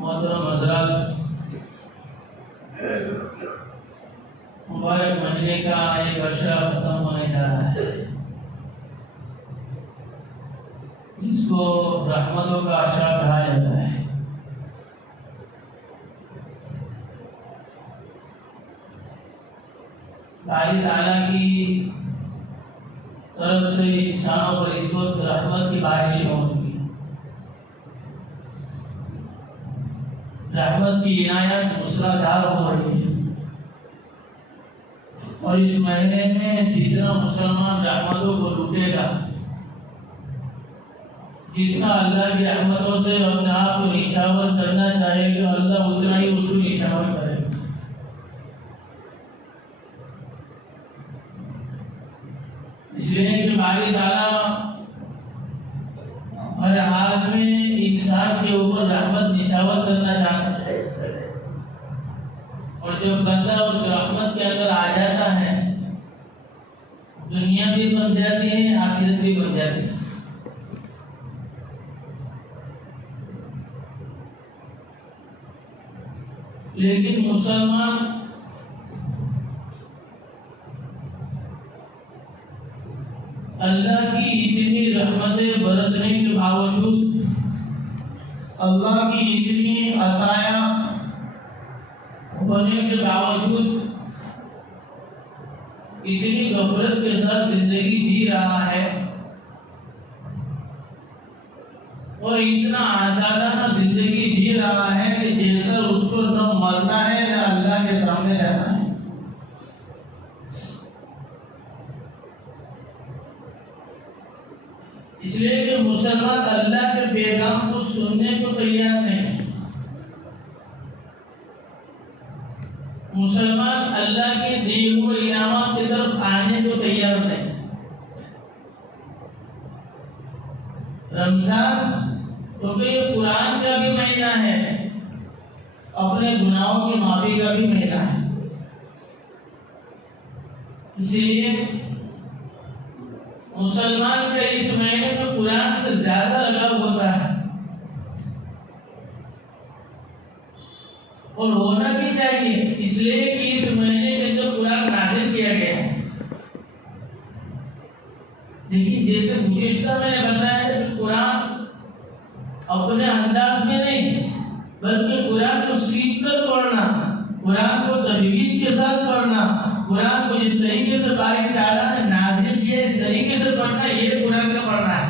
मोहतरम हज़रात, मुबारक महीने का एक वर्षा खत्म होने जा रहा है जिसको रहमतों का आशा कहा जाता है। बारी ताला की तरफ से इंसानों पर इस वक्त रहमत की बारिश होगी, रहमत की इनायत मूसलाधार हो रही है और इस महीने में जितना मुसलमान रहमतों को लूटेगा, जितना अल्लाह की रहमतों से अपने आप को निछावर करना चाहेगा, अल्लाह उतना ही उसको निछावर करेगा। इसलिए कि बारी ताला हर हाल में इंसान के ऊपर रहमत निछावर करना चाहता है और जब बंदा उस रहमत के अंदर आ जाता है, दुनिया भी बन जाती है, आखिरत भी बन जाती है। लेकिन मुसलमान अल्लाह की इतनी रहमतें बरसने के बावजूद, अल्लाह की इतनी अताया होने के बावजूद इतनी गफलत के साथ जिंदगी जी रहा है और इतना आजादाना जिंदगी जी रहा है कि जैसा उसको न मरना है न अल्लाह के सामने जाना है। इसलिए कि मुसलमान अल्लाह के पैगाम को सुनने को तैयार नहीं, मुसलमान अल्लाह के दिए हुए इनामात की तरफ आने को तैयार नहीं। रमजान तो ये कुरान का भी महीना है, अपने गुनाहों की माफी का भी महीना है। इसीलिए मुसलमान के इस महीने में कुरान से ज्यादा लगाव होता है और होना भी चाहिए, इसलिए कि इस महीने में तो कुरान नाज़िल किया गया है। लेकिन जैसे गुज़िश्ता मैंने बताया था कि कुरान अपने अंदाज में नहीं, बल्कि कुरान को सीखकर पढ़ना, कुरान को तजवीद के साथ पढ़ना, कुरान को जिस तरीके से बारी ताला ने नाज़िल किया इस तरीके से पढ़ना, ये कुरान का पढ़ना है।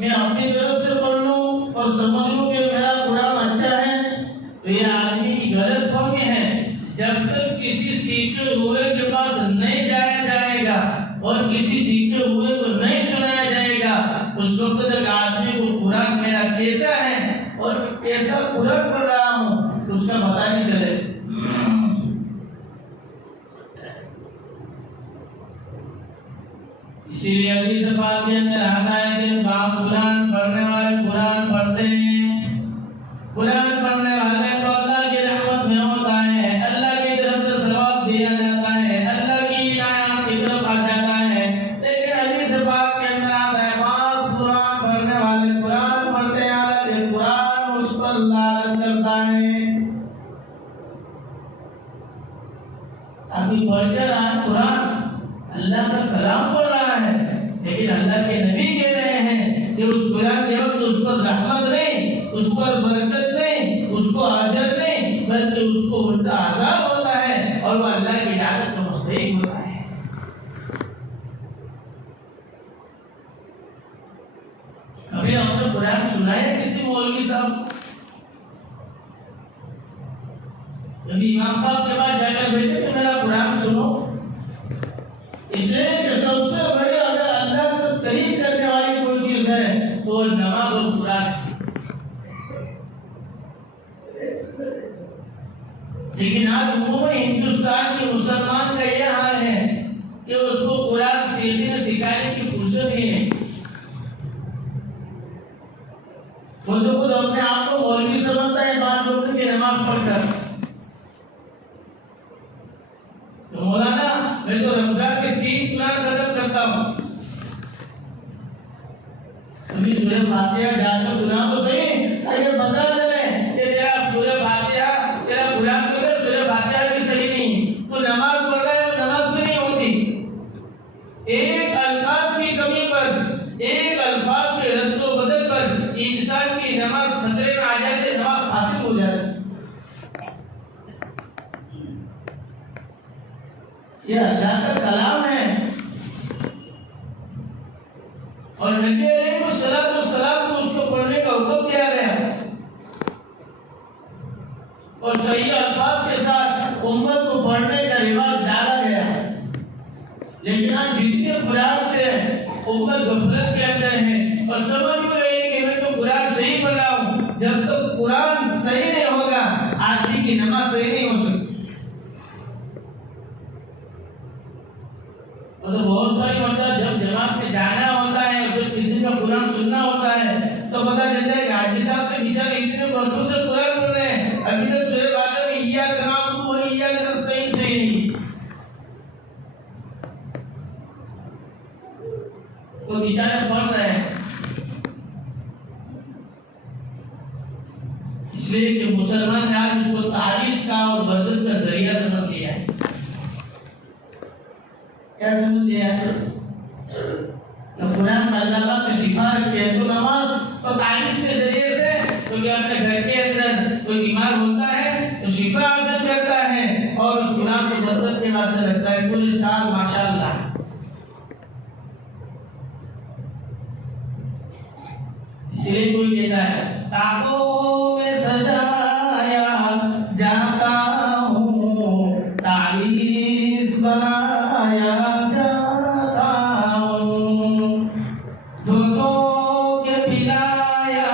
मैं अपनी तरफ से पढ़ लूं और समझ लूं कि मेरा कुरान अच्छा है, तो ये आदमी की गलत फहमी है। जब तक किसी सीखे हुए के पास नहीं जाया जाएगा और किसी सीखे हुए को नहीं सुनाया जाएगा, उस वक्त तक आदमी को कुरान मेरा कैसा है और कैसा कुरान पढ़ रहा हूँ उसका पता नहीं चले। इसीलिए हदीस पाक के अंदर आता है कि बाप कुरान पढ़ने वाले कुरान पढ़ते हैं, कुरान पढ़ने वाले तो अल्लाह की रहमत में होता है, अल्लाह की तरफ से सवाब दिया जाता है, अल्लाह की इनायत की तरफ आ जाता है। लेकिन हदीस पाक के अंदर आता है बाप कुरान पढ़ने वाले कुरान पढ़ते हैं, हालांकि कुरान उस पर लानत करता है। अभी पढ़ के रहा कुरान अल्लाह का कलाम पढ़ रहा है, लेकिन अल्लाह के नबी कह रहे हैं कि उस कुरान के वक्त उस पर रहमत नहीं, उस पर बरकत नहीं, उसको अजर नहीं, बल्कि उसको उल्टा अज़ाब होता है और वह अल्लाह की लानत का मुस्तहिक होता है। कभी हमने कुरान सुनाया किसी मौलवी साहब? कभी इमाम साहब के पास जाकर बैठे कि मेरा कुरान सुनो? इसलिए सबसे बड़े अगर अल्लाह से करीब करने वाली कोई चीज है तो नमाज और कुरान है। लेकिन आज उम्मत हिंदुस्तान के मुसलमान का यह हाल है कि उसको कुरान सीखने सिखाने की फुर्सत ही नहीं। वो तो खुद अपने आप को मौलवी समझता है 5 वक्त की नमाज पढ़कर। तो मौलाना मैं तो रमजान के 3 कुरान खत्म करता हूँ। अभी सूरह फातिहा जाकर सुना तो सही, ताकि पता चले कि तेरा सूरह फातिहा तेरा कुरान तो सूरह फातिहा भी सही नहीं, तो नमाज पढ़ रहा है नमाज भी नहीं होती। एक अल्फाज की कमी पर, एक अल्फाज के रद्दो बदल पर इंसान की नमाज खतरे में आ जाती है, नमाज फासिद हो जाती है। ये अल्लाह का कलाम है और नबी अलैहिस्सलाम को उसको पढ़ने का हुक्म दिया गया और सही अल्फाज के साथ उम्मत को पढ़ने का रिवाज डाला गया। लेकिन आज जितने कुरान से उम्मत गफलत के अंदर है और समझ नहीं रही कि मैं तो कुरान सही पढ़ रहा हूँ। जब तक कुरान सही नहीं होगा आदमी की नमाज सही नहीं हो सकती। तो बहुत सारी मतलब जब जमात में जाना होता है, जब किसी का कुरान सुनना होता है तो पता चलता है कि हाजी साहब के बेचारे इतने वर्षों से कुरान पढ़ रहे हैं, अभी तक सूरह बाक़रा में इय्याका नअबुदु व इय्याका नस्तईन सही नहीं। तो बेचारे पढ़ रहे हैं। इसलिए कि मुसलमान ने आज उसको तारीफ का और बरकत का जरिया समझ लिया है। क्या समझ लिया है? तो कुरान में अल्लाह पाक ने शिफा रखी है, तो नमाज तो तारीफ के जरिए से, तो क्या अपने घर के अंदर कोई बीमार होता है तो शिफा हासिल करता है और उस कुरान को बरकत के वास्ते रखता है पूरे साल माशाअल्लाह। इसलिए कोई कहता है ताकों में सजाया जाता हूँ, तारीफ बनाया जाता हूँ, दूधों के पिलाया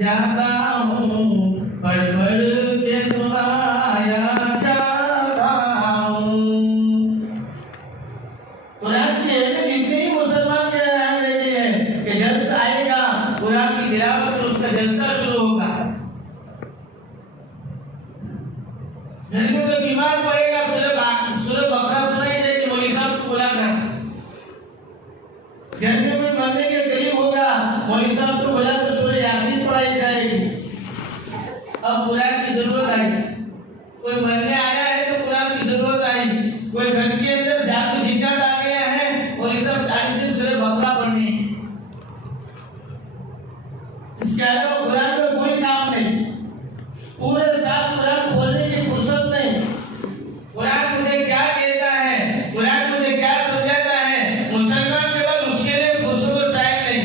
जाता हूँ, बढ़ बढ़ के सुनाया जाता हूँ। कुरान के जितने ही मुसलमान के यहाँ रहते हैं कि जलसा आएगा, कुरान की तिलावत से उसका जलसा शुरू होगा। घर में कोई बीमार पड़ेगा, सूरह बकरा सुनाई देगी, मौलवी साहब को बुला कर। घर में कोई मरने के करीब होगा, मौलवी साहब को बुला कर सूरह यासीन पढ़ाई जाएगी। अब कुरान की जरूरत आई, कोई मरने आया है तो कुरान की जरूरत आई, कोई घर के अंदर जादू जिन्नात आ गया है, मौलवी साहब 40 दिन सूरह बकरा पढ़नी है। इसके अलावा कुरान का कोई काम नहीं, पूरे साल कुरान खोलने की फुर्सत नहीं। कुरान मुझे क्या कहता है, कुरान मुझे क्या समझाता है, मुसलमान के पास उसके लिए फुर्सत और टाइम नहीं।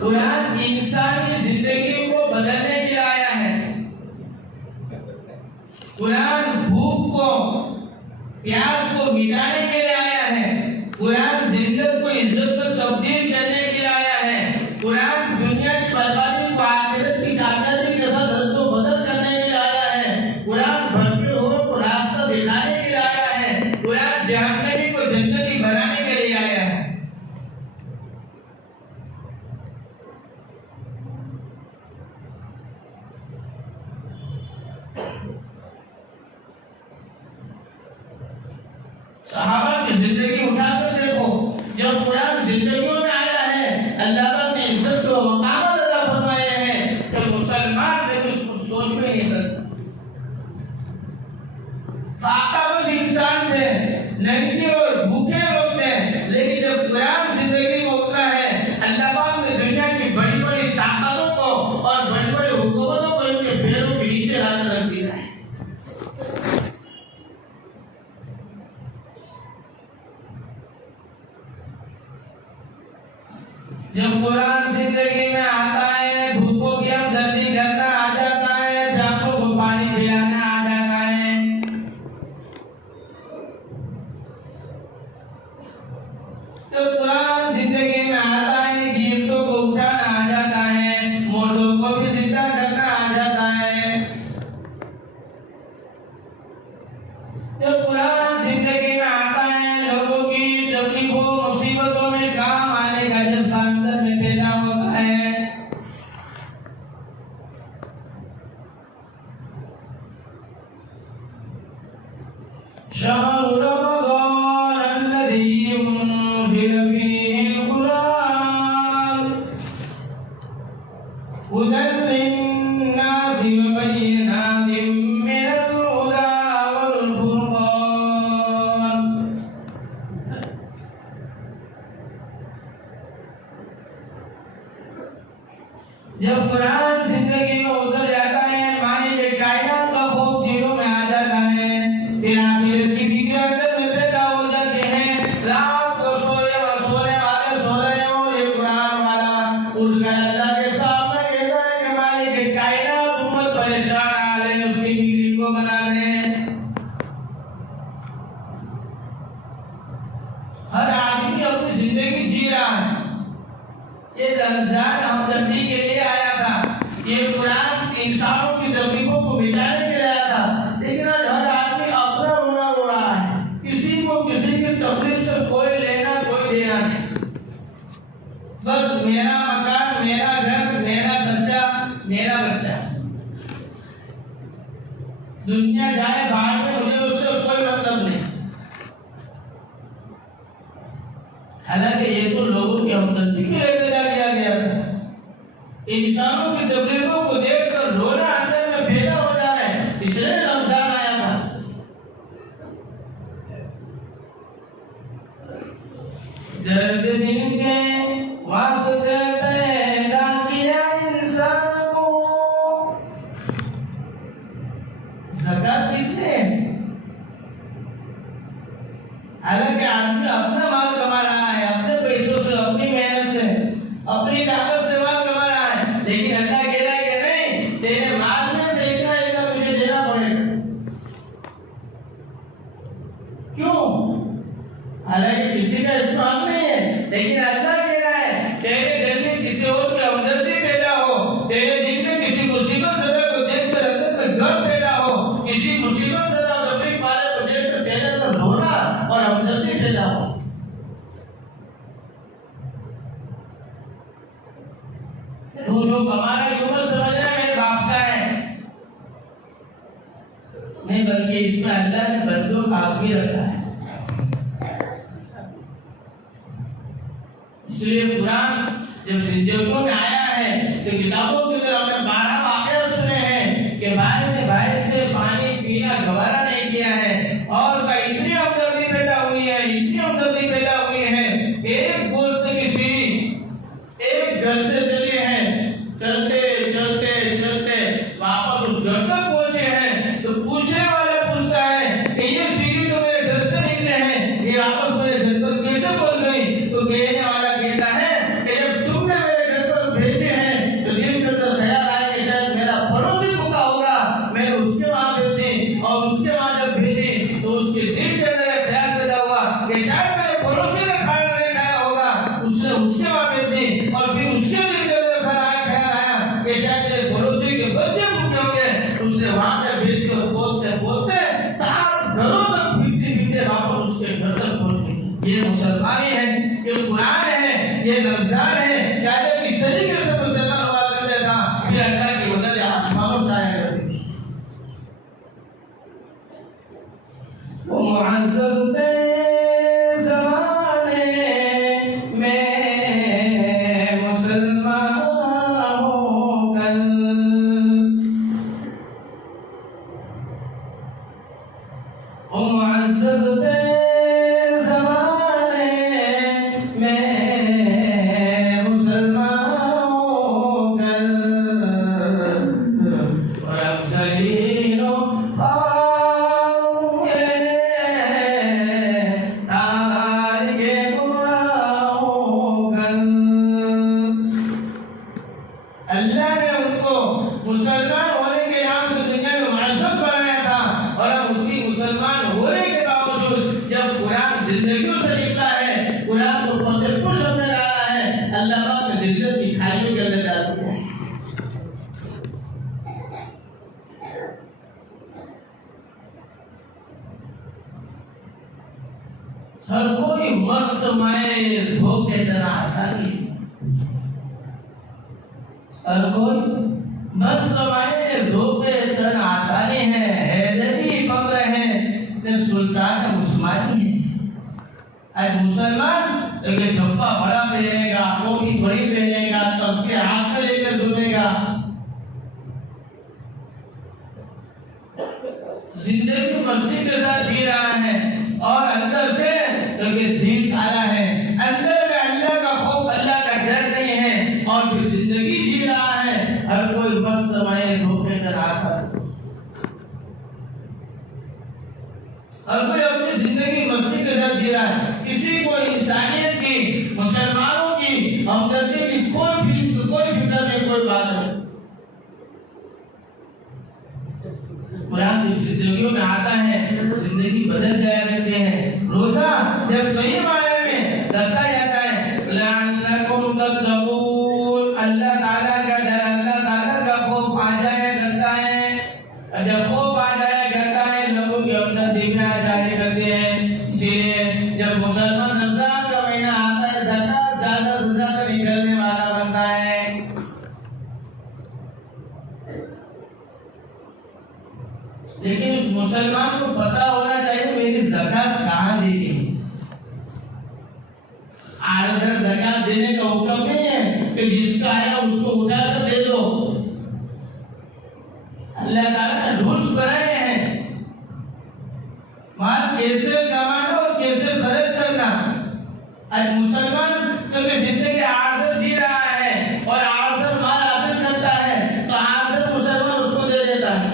कुरान इंसानी जिंदगी को बदलने के लिए आया है। कुरान भूख को, प्यास को मिटाने के लिए आया है। कुरान जिल्लत को इज्जत में तब्दील करने के लिए आया है। कुरान दुनिया की बर्बादी को आखिरत की कामयाबी के साथ रद्दो बदल करने के लिए आया है। कुरान भटके हुए को रास्ता दिखाने के लिए आया है। कुरान जहन्नमी को जन्नती बनाने के लिए आया है। सहाबा की जिंदगी उठाकर देखो, जब कुरान जिंदगियों में आया है, अल्लाह पाक ने इज्जत को मकाम अता फरमाया है, तो मुसलमान ने उसको सोच में नहीं सकता। फाकाबश इंसान थे, नंगे और भूखे लोग थे, लेकिन जब कुरान जिंदगी में उतरा है, अल्लाह पाक ने दुनिया की बड़ी बड़ी ताकतों को और बड़ी बड़ी हुकूमतों को इनके पैरों के नीचे लाकर रख दिया है। जब कुरान जिंदगी में आता है, भूखों की हमदर्दी करना आ जाता है, प्यासों को पानी पिलाना आ जाता है। जब कुरान जिंदगी में आता है, गिरतों को उठाना आ जाता है, मुर्दों को भी जिंदा करना आ जाता है। जब कुरान जिंदगी में आता है, लोगों की तकलीफों मुसीबतों में काम आने का जज्बा अंदर में पैदा होता है। शहर रमज़ान अल्लज़ी उन्ज़िल फ़ीहिल कुरान हुदन लिन्नासि व बय्यिनातिन मिनल हुदा वल फुरक़ान। जब कुरान जिंदगी में उतर जाता है, मानी के कायनात का खौफ दिलों में आ जाता है, फिर आखिरत की फिक्र अंदर में पैदा हो जाते हैं। रात को सोने वाले सो रहे हो, ये कुरान वाला उठकर अल्लाह के सामने कहता है कि मालिक के कायनात उम्मत परेशान हाल है, उसकी फिक्र को बना रहे हैं। हर आदमी अपनी जिंदगी जी रहा है। ये रमजान हमदर्दी के लिए आया था, ये कुरान इंसानों की तकलीफों को मिटाने के लिए आया था, लेकिन आज हर आदमी अपना रोना रो रहा है। किसी को किसी की तकलीफ से कोई लेना कोई देना नहीं। बस मेरा मकान, मेरा घर, मेरा खर्चा, मेरा बच्चा। दुनिया जाए बाहर में, मुझे उससे कोई मतलब नहीं। हालांकि ये तो लोगों की हमदर्दी के लिए दिया गया था। इंसानों की तकलीफों को देखकर रोना अंदर में पैदा हो जा रहा है, इसलिए रमजान आया था। दर्द दिल के वास्ते पैदा किया इंसान को। ज़कात किसने? हालांकि आदमी अपना माल कमा रहा है, अपने पैसों से, अपनी मेहनत से, अपनी ताकत से माल कमा रहा है, लेकिन अल्लाह कह रहा है कि नहीं, तेरे माल में से इतना इतना मुझे देना पड़ेगा। क्यों? हालांकि किसी का इसमें हक नहीं है, लेकिन अल्लाह कह रहा है तेरे दिल में किसी और की हमदर्दी पैदा हो, तेरे दिल में किसी मुसीबत ज़दा को देखकर अंदर में डर पैदा हो, किसी मुसीबत ज़दा तकलीफ वाले को देखकर तेरे अंदर रोना और हमदर्दी पैदा हो। तू जो कमा रहा है, यूं समझ रहा है मेरे बाप का है, नहीं, बल्कि इसमें अल्लाह ने बंदों का हक भी रखा है। इसलिए कुरान जब जिंदगियों में आया है, तो किताबों के अंदर हमने 12 वाक़या सुने हैं कि भाई ने भाई से पानी पीना गवारा नहीं किया है, और का इतनी हमदर्दी पैदा हुई है, इतनी हमदर्दी पैदा हुई है। एक दोस्त किसी एक घर से चले हैं, चलते चलते चलते वापस उस घर तक पहुंचे हैं, तो पूछने वाला पूछता है कि ये सीढ़ी तो मेरे घर से निकले हैं, ये वापस मेरे घर तक कैसे पहुंच गई? तो कहने वाला कहता है कि जब तुमने मेरे घर पर ये रमजान है, क्या किस तरीके से मुसलमान हुआ करते था, फिर अल्लाह की मदद आसमानों से आया करती थी। वो मुअज़्ज़ज़ अल्लाह ने उनको मुसलमान होने के नाम से दुनिया में मुअज़्ज़ज़ बनाया था, और अब उसी मुसलमान होने के बावजूद जब कुरान जिंदगियों से निकला है, कुरान को बहुत खुश होने डाला है, अल्लाह पाक ने जिंदगी की खाइयों के अंदर डाल दिया। हर कोई मस्त माए धोखे तरह आसानी, हर कोई मस्त माए धोखे तरह आसानी है, हैदरी फक्र है, फिर सुल्तान मुस्मानी है। आज मुसलमान एक झप्पा बड़ा पहनेगा, टोपी बड़ी पहनेगा, तस्बीह हाथ में लेकर घूमेगा, जिंदगी मस्ती के साथ जी रहा है, और अंदर से दिल काला है, अंदर में अल्लाह का खौफ, अल्लाह का डर नहीं है, और फिर जिंदगी जी रहा है। हर कोई मस्त माए धोखे का आशा, हर कोई अपनी जिंदगी मस्ती के साथ जी रहा है, किसी को इंसानियत की, मुसलमानों की हमदर्दी की कोई फिक्र नहीं, कोई बात नहीं। कुरान की जिंदगियों में आता है, जिंदगी बदल जाया करते हैं। रोजा जब सही मायने में रखा जाता है, लअल्लकुम तत्तकून, अल्लाह ताला का डर, अल्लाह ताला का खौफ आ जाया करता है। जब खौफ आ जाया करता है, लोगों के अंदर दिल आ जाया करते हैं। इसलिए जब मुसलमान रमजान का महीना आता है, ज़कात ज्यादा से ज्यादा निकलने वाला बनता है। लेकिन उस मुसलमान को पता होना चाहिए मेरी ज़कात कहाँ देनी है। आधर ज़कात देने का हुक्म नहीं है कि जिसका आया उसको उठाकर दे दो। अल्लाह ताला ने रूल्स बनाए हैं, माल कैसे कमाना और कैसे खर्च करना। आज मुसलमान क्योंकि जिंदगी आधर जी रहा है और आधर माल हासिल करता है, तो आधर मुसलमान उसको दे देता है।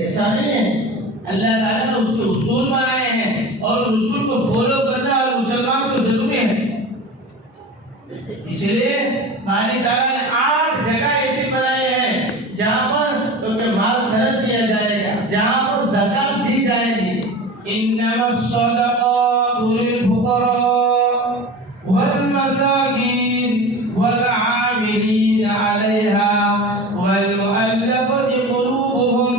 ऐसा नहीं है, अल्लाह ताला ने उसके उसूल बनाए हैं, और उसूल को फॉलो करना और मुसलमान को जरूरी है। इसलिए मालिक ताला ने 8 जगह ऐसी बनाई है जहां पर तो माल खर्च किया जाएगा, जहां पर ज़कात दी जाएगी। इन्नमस्सदक़ातु लिलफुक़रा वल मसाकीन वल आमिलीन अलैहा वल मुअल्लफ़ति क़ुलूबुहुम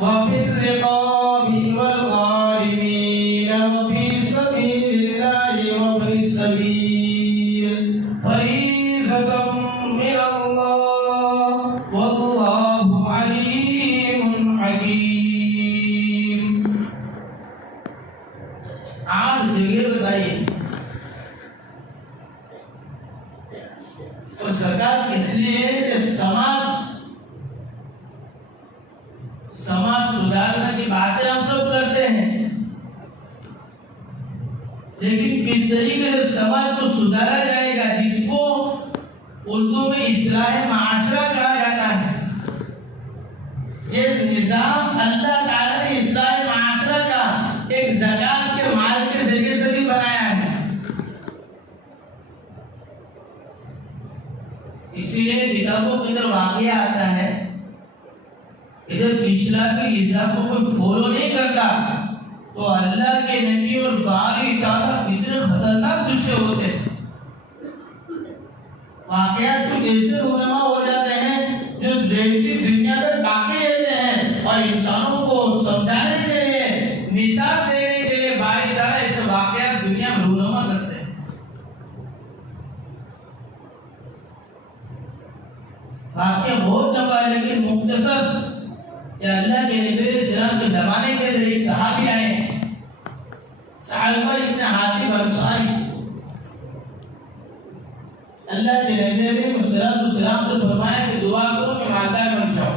व फिर रिक़ाबि वल ग़ारिमीन व फी सबीलिल्लाहि व फी सबील फरीज़तम मिनल्लाह वल्लाहु अलीमुन हकीम। 8 जगह बताइए। और ज़कात इसलिए कि समाज सुधारने की बातें हम सब करते हैं, लेकिन किस तरीके से समाज को सुधारा जाएगा, जिसको उर्दू में इस्लाह माशरा कहा जाता है। ये निजाम अल्लाह ताला ने इस्लाह माशरा का एक ज़कात के माल के जरिए से भी बनाया है। इसीलिए किताबों के अंदर वाक़या आता है, इधर पिछला के हिसाब को कोई फॉलो नहीं करता तो अल्लाह के नबी और बारी ताला कितने खतरनाक गुस्से होते हैं। वाक़यात तो ऐसे उलमा हो जाते हैं जो देखती दुनिया में बाकी रहते हैं, और इंसानों को समझाने के लिए, मिसाल देने के लिए बारी ताला ऐसे वाक़यात दुनिया में रूनुमा करते हैं। वाक्य बहुत लंबा है लेकिन मुख्तसर कि अल्लाह के नबी सल्लल्लाहु के ज़माने के अंदर एक सहाबी आए, सहाबा इब्न हातिम अंसारी। अल्लाह के नबी ने सल्लल्लाहु को फरमाया कि दुआ करो कि मालदार बन जाओ।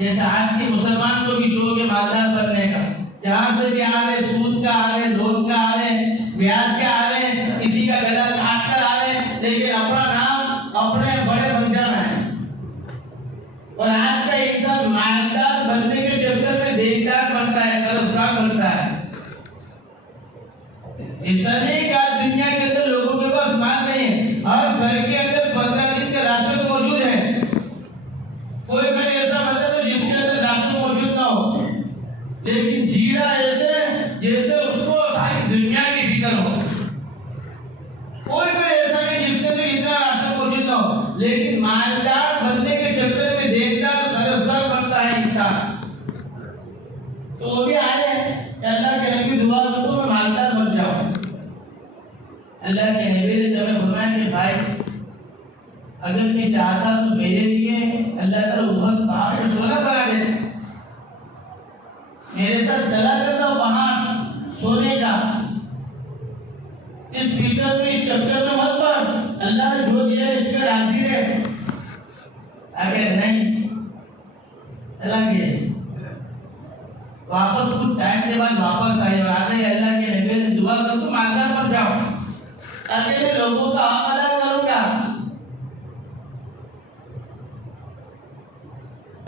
जैसे आज के मुसलमान को भी शौक है मालदार बनने का, जहाँ से भी आ रहे, सूद का आ रहे, लोन का आ रहे, ब्याज का आ रहे, किसी का गला काट कर आ रहे, लेकिन अपना नाम अपने बड़े बन जाना है। और आज का इंसान मालदार बनने के चक्कर में देनदार बनता है, कर्जदार बनता है। ऐसा नहीं कि आज दुनिया के अंदर लोगों के पास माल नहीं है, हर घर के अंदर 15 दिन का राशन मौजूद है। कोई घर ऐसा बता दो जिसके अंदर राशन मौजूद ना हो, लेकिन जीरा ऐसे जैसे उसको सारी दुनिया की फिक्र हो। कोई भी ऐसा नहीं जिसके अंदर इतना राशन मौजूद ना हो, लेकिन मालदार बनने के चक्कर में देनदार कर्जदार बनता है इंसान। तो वो भी आ रहे हैं, अल्लाह के नबी दुआ करो मैं मालदार बन जाऊं। अल्लाह के नबी ने जब फरमाया कि भाई अगर मैं चाहता तो मेरे लिए अल्लाह ताला बहुत पहाड़ से सोना बना दे, मेरे साथ चला करता पहाड़ सोने का। इस फिक्र में, इस चक्कर में मत पड़, अल्लाह ने जो दिया इसमें राजी रहे। अगर नहीं चला गया, वापस कुछ टाइम के बाद वापस आए और आ गए, अल्लाह के नबी ने दुआ कर तुम मालदार बन जाओ ताकि मैं लोगों का हक अदा करूंगा।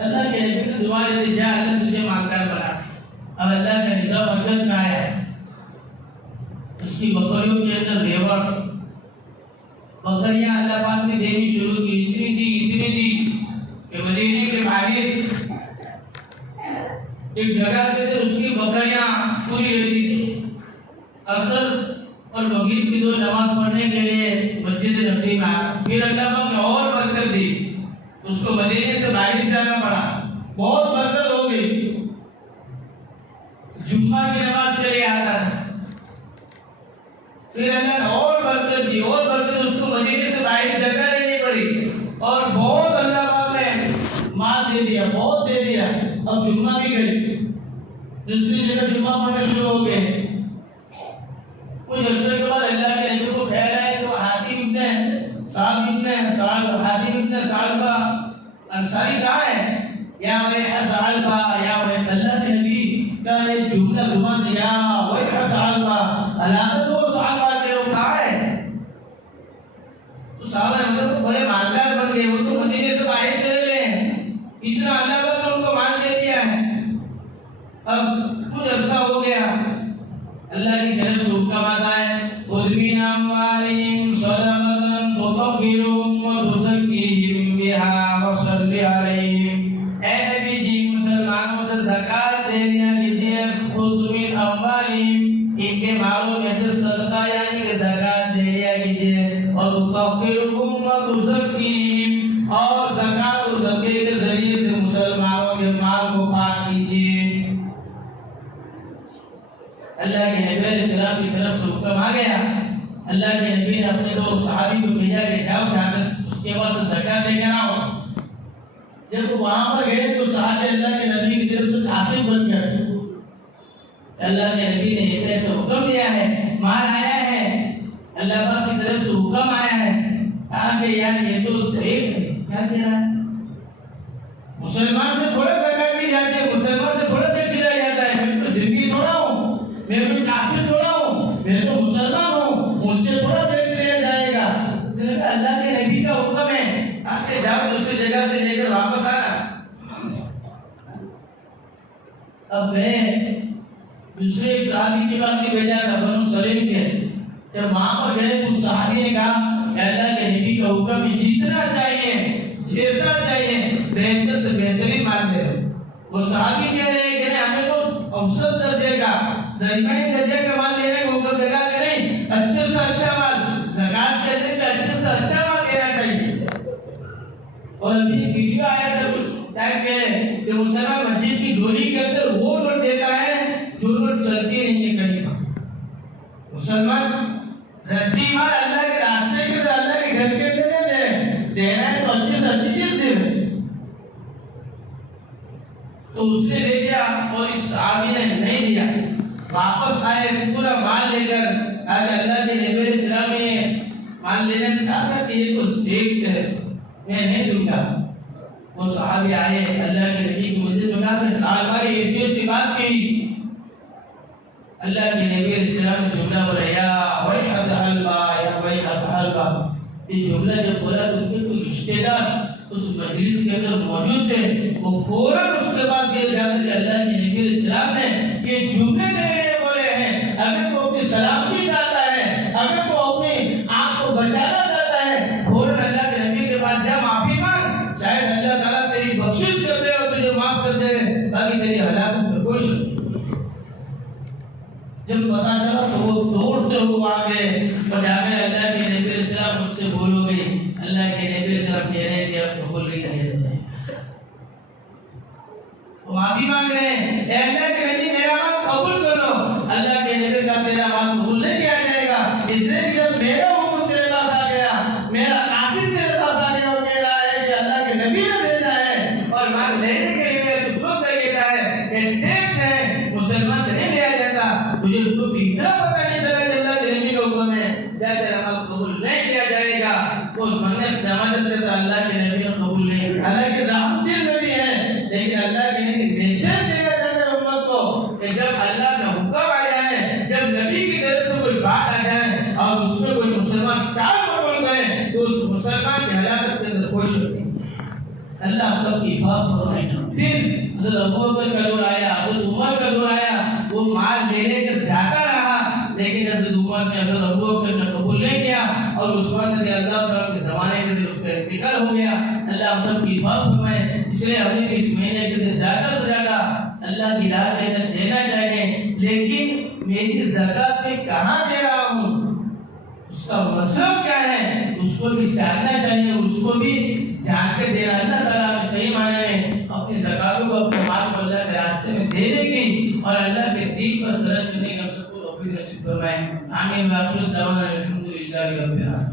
अल्लाह के नबी ने दुआ दी, जा अल्लाह तुझे मालदार बना। अब अल्लाह का निज़ाम हरकत में आया, उसकी बकरियों के अंदर रेवड़ बकरियां अल्लाह पाक ने देनी शुरू की। इतनी दी कि मदीने के बाहर एक जगह पे थे, उसकी बकरियां पूरी रहती थी। अक्सर और मगरिब की 2 नमाज पढ़ने के लिए मस्जिद नबी में आया, फिर अल्लाह पाक ने और बरकत दी, उसको मदीने से बाहर जाना पड़ा, बहुत बरकत हो गई। जुम्मा की नमाज के लिए आता था, फिर अल्लाह ने और बरकत दी, और बरकत, उसको मदीने से बाहर जगह लेनी पड़ी और बहुत अल्लाह पाक ने माल दे दिया, बहुत दे दिया। अब जुम्मा भी गई, दूसरी जगह जुम्मा पढ़ना शुरू हो गए। कुछ अर्से के बाद अल्लाह के नबी को ख्याल आया कि हातिम इब्न सालबा अंसारी कहाँ है? या वे सालबा, या वे अल्लाह के नबी का ये जुमला जुबान दिया, वे सालबा, अल्लाह तो सालबा के लोग कहाँ है? तो साहबा मतलब बड़े मालदार बन गए, वो तो मदीने से बाहर चले गए, इतना अल्लाह ने उनको मान दे दिया है। अब कुछ अर्सा हो गया, अल्लाह की तरफ से हुक्म आता है, उद्मीना वालिम सदक़तन तुतहिरुहुम व तुज़क्कीहिम बिहा व सल्ली अलैहिम। ऐ नबी जी, मुसलमानों से ज़कात दे दिया कीजिए, खुद मिन अम्वालिहिम, इनके मालों में से सदका यानी कि ज़कात दे दिया कीजिए, और तुतहिरुहुम व तुज़क्कीहिम, और ज़कात और ज़के के जरिए से मुसलमानों के माल को पाक कीजिए। अल्लाह के नबी अलैहिस्सलाम की तरफ से हुक्म आ गया। अल्लाह के नबी ने अपने 2 सहाबी को भेजा कि जाओ जाकर उसके पास से ज़कात लेकर आओ। जब वो वहां पर गए तो सहाबे अल्लाह के नबी की तरफ से कासिम बन गए। अल्लाह के नबी ने ऐसे ऐसे हुक्म दिया है, माल आया है, अल्लाह पाक की तरफ से हुक्म आया है। कहा कि यार ये तो एक है, क्या कह रहा है? मुसलमान से थोड़ा ज़कात दी जाती है, मुसलमान से थोड़ा टैक्स लिया जाता है। मैं तो जिंदगी थोड़ा हूँ, मैं कोई काफिर थोड़ा हूँ, मैं तो मुसलमान हूँ, मुझसे थोड़ा टैक्स लिया जाएगा। अल्लाह के नबी का हुक्म है, आपसे जाओ दूसरी जगह से लेकर वापस आना। अब मैं दूसरे एक सहाबी के पास भी भेजा था, बनु सलीम के। जब वहां पर गए तो सहाबी ने कहा अल्लाह के नबी का हुक्म है, जितना चाहिए, जैसा चाहिए, बेहतर से बेहतरीन मान ले। वो सहाबी कह रहे हैं कि हमें तो औसत दर्जे का, दरमियानी दर्जे का माल लेने को हुक्म लगा के नहीं, अच्छे से अच्छा माल, ज़कात देने पे अच्छे से अच्छा माल लेना चाहिए। और अभी वीडियो आया था कुछ टाइम पहले कि मुसलमान मस्जिद की झोली के अंदर वो नोट देता है जो नोट चलती नहीं है कहीं पर। मुसलमान रद्दी माल अल्लाह के रास्ते के, अल्लाह के घर के अंदर देना है तो अच्छे से अच्छी चीज दे। तो उसने ले लिया और इस सहाबी ने नहीं लिया। वापस आए पूरा माल लेकर, आज अल्लाह के नबी अलैहिस्सलाम ने माल लेने कहा कि ये कुछ टैक्स है, मैं नहीं दूंगा। वो सहाबी आए अल्लाह के नबी को मुझे बता के सारी ऐसी बात की। अल्लाह के नबी अलैहिस्सलाम ने जुमला बोला वही हज़अल्बा या वही हज़अल्बा। ये जुमला जब बोला तो उनके कोई रिश्तेदार उस मजलिस के अंदर मौजूद थे, वो फौरन उसके बाद ये जाकर अल्लाह के नबी अलैहिस्सलाम ने ये जुमले बोले हैं। अगर वो अपनी सलामती चाहता है, अगर वो अपनी आप को बचाना चाहता है, फौरन अल्लाह के नबी के पास जा, माफी मांग, शायद अल्लाह ताला तेरी बख्शिश कर दे और तुझे माफ कर दे, बाकी तेरी हलाकत में खुश। जब पता चला तो वो दौड़ते हुए आ गए और जाकर अल्लाह के नबी अलैहिस्सलाम मुझसे बोलोगे। अल्लाह के नबी अलैहिस्सलाम कह रहे हैं कि अब कबूल नहीं किया, वो माफी मांग रहे हैं, अल्लाह के नबी मेरा माल कबूल करो। अल्लाह के नबी का तेरा माल कबूल नहीं किया जाएगा, इसलिए कि जब मेरा हुक्म तेरे पास आ गया, मेरा कासिद तेरे पास आ गया और कह रहा है कि अल्लाह के नबी ने भेजा है और माल लेने के लिए तू सोच कहता है कि टैक्स है, मुसलमान से नहीं लिया जाता, तुझे उसको इतना पता नहीं चला कि अल्लाह के नबी का हुक्म है, क्या तेरा माल कबूल नहीं किया जाएगा। वो बंदे समझते थे अल्लाह के नबी ने कबूल नहीं, हालांकि रहमतुल नबी है, लेकिन अल्लाह के नबी मैसेज देना चाहते हैं उम्मत को कि जब अल्लाह का हुक्म आ जाए, जब नबी की तरफ से कोई बात आ जाए और उसमें कोई मुसलमान क्या कबूल करे तो उस मुसलमान की हलाकत के अंदर खुश होते हैं। अल्लाह हम सब की हिफाजत फरमाए। फिर हज़रत अबू बकर का दौर आया, हज़रत उमर का दौर आया, वो माल लेने का जाता रहा, लेकिन हज़रत उमर ने हज़रत अबू बकर ने कबूल नहीं किया और उस्मान रज़ी अल्लाह तआला के ज़माने में उसका इंतकाल हो गया। अल्लाह हम सब की हिफाजत फरमाए। इसलिए हमें भी इस महीने के ज़्यादा से ज़्यादा अल्लाह की राह में देना चाहिए, लेकिन मेरी ज़कात में कहाँ दे रहा हूँ, उसका मतलब क्या है, उसको भी जानना चाहिए, उसको भी जान के देना। अल्लाह ताला हमें सही मायने में अपनी ज़कातों को अपने माल को अल्लाह के रास्ते में देने की और अल्लाह के दीन पर खर्च करने की हम सबको तौफीक नसीब फरमाए। आमीन। वाखिर दावाना अल्हम्दुलिल्लाहि रब्बिल आलमीन।